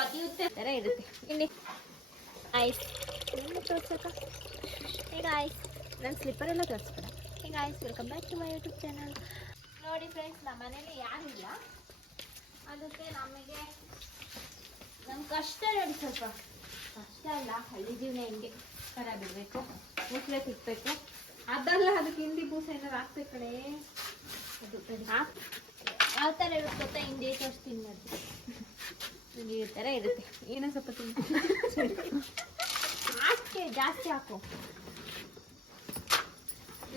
ಒದಿಯುತ್ತೆ ಥರ ಇರುತ್ತೆ ಇಲ್ಲಿ ಐಸ್ ಎಲ್ಲ ತೋರ್ಸಕ್ಕ ಈಗ ಐಸ್ ನನ್ನ ಸ್ಲಿಪ್ಪರ್ ಎಲ್ಲ ತೋರಿಸ್ಬೇಡ ಈಗ ಐಸ್ welcome back to my YouTube channel. ನೋಡಿ ಫ್ರೆಂಡ್ಸ್, ನಮ್ಮ ಮನೇಲಿ ಯಾರಿಲ್ಲ, ಅದಕ್ಕೆ ನಮಗೆ ನಮ್ಮ ಕಷ್ಟ ನೋಡಿ, ಸ್ವಲ್ಪ ಕಷ್ಟ ಅಲ್ಲ, ಹಳ್ಳಿ ಜೀವನ ಹೆಂಗೆ ಕರ ಬಿಡಬೇಕು, ಮುಸ್ಲೆ ತಿಕ್ಕಬೇಕು, ಅದಲ್ಲ ಅದಕ್ಕೆ ಹಿಂದಿ ಬೂಸ ಏನಾರು ಹಾಕ್ಬೇಕು ಕಡೆ. ಅದು ಯಾವ ಥರ ಇರುತ್ತೆ ಗೊತ್ತಾ, ಹಿಂದೆ ತೋರಿಸ್ತೀನಿ ಮಾಡಿ ಈ ಥರ ಇರುತ್ತೆ. ಏನೋ ಸ್ವಲ್ಪ ಹಾಕಿ ಜಾಸ್ತಿ ಹಾಕು,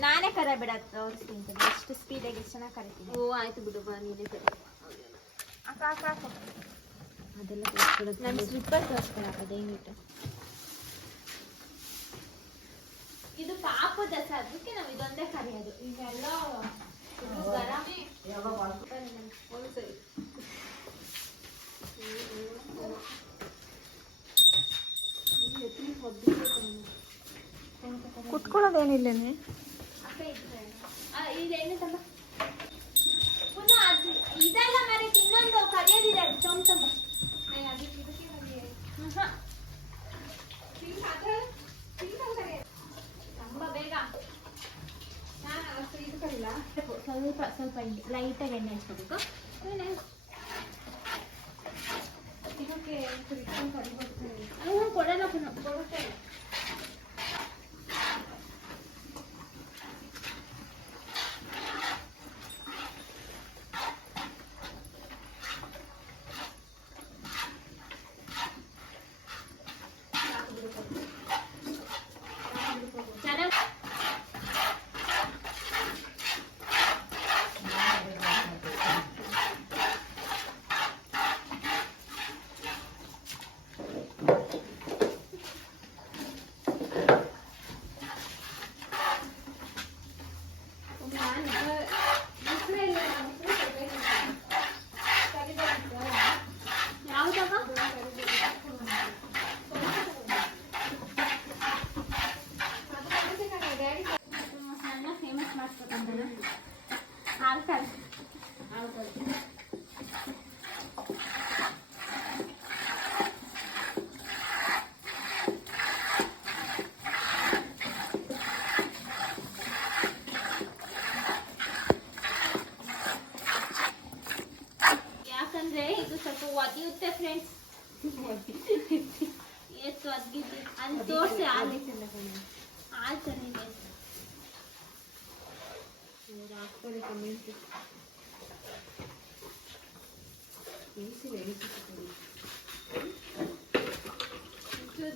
ನಾನೇ ಕರ ಬಿಡತ್ತೆ ತೋರಿಸ್ತೀನಿ ಎಷ್ಟು ಸ್ಪೀಡಾಗಿ ಎಷ್ಟು ಚೆನ್ನಾಗಿ ಕರಿತೀನಿ. ಓ ಆಯ್ತು ಬಿಡು ಬಾ, ನೀನೇ ಕರಿ ಹಾಕು ಅದೆಲ್ಲ ತೋರಿಸ್ಬಿಡೋದು. ನನ್ನ ಸ್ಲಿಪ್ಪರ್ ತೋರಿಸ್ಬೇಡ ದಯವಿಟ್ಟು. ಇದು ಪಾಪದ ಸ, ಅದಕ್ಕೆ ನಾವು ಇದೊಂದೇ ಕರಿಯೋದು. ಈಗೆಲ್ಲ ಗರಮೇ ಕುಟ್ಕೊಳ್ಳೋದೇನಿಲ್ಲೇನೆ. ಇದೆಣ್ಣೆ ತಂಬ, ಪುನಃ ಇದೆಲ್ಲ ಮರೆ ಇನ್ನೊಂದು ಕರಿಯೋದಿದೆ, ಚೊಂಬ ತಂಬ. ತಂಬ ಬೇಗ. ಸ್ವಲ್ಪ ಸ್ವಲ್ಪ ಲೈಟಾಗಿ ಎಣ್ಣೆ ಹಚ್ಕೋಬೇಕು. ಕೊಡೋಣ ಪುನಃ ಕೊಡುತ್ತೇನೆ. ಯಾಕಂದ್ರೆ ಇದು ಸ್ವಲ್ಪ ಒದಿಯುತ್ತೆ ಫ್ರೆಂಡ್ಸ್. ಎಷ್ಟು ಒದ್ಗಿದ್ದಿ ಅಲ್ಲಿ ತೋರಿಸಿ ಆಲೈತಲ್ಲ ಆಯ್ತಾನೆ ಹಾಕ್ತಾರೆ ಕಮೆಂಟ್.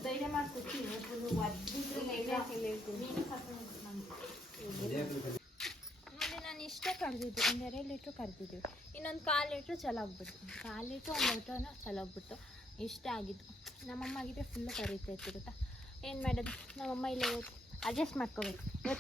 ಧೈರ್ಯ ಮಾಡ್ಕೊಡ್ತೀನಿ. ನೋಡಿ ನಾನು ಇಷ್ಟೇ ಕರೆದಿದ್ದು, 1-2 ಲೀಟ್ರ್ ಕರೆದಿದ್ದೀವಿ. ಇನ್ನೊಂದು 1/4 ಲೀಟ್ರ್ ಚಲೋ ಆಗ್ಬಿಡ್ತು, 1/4 ಲೀಟ್ರ್ 1 ಲೀಟ್ರನ ಚಲೋ ಆಗ್ಬಿಟ್ಟು ಇಷ್ಟ ಆಗಿದ್ದು. ನಮ್ಮಮ್ಮ ಆಗಿದ್ರೆ ಫುಲ್ಲು ಕರೀತಾ ಇತ್ತು ಗೊತ್ತಾ. ಏನು ಮಾಡೋದು, ನಮ್ಮಮ್ಮ ಇಲ್ಲೇ ಅಡ್ಜಸ್ಟ್ ಮಾಡ್ಕೋಬೇಕು ಗೊತ್ತಾ.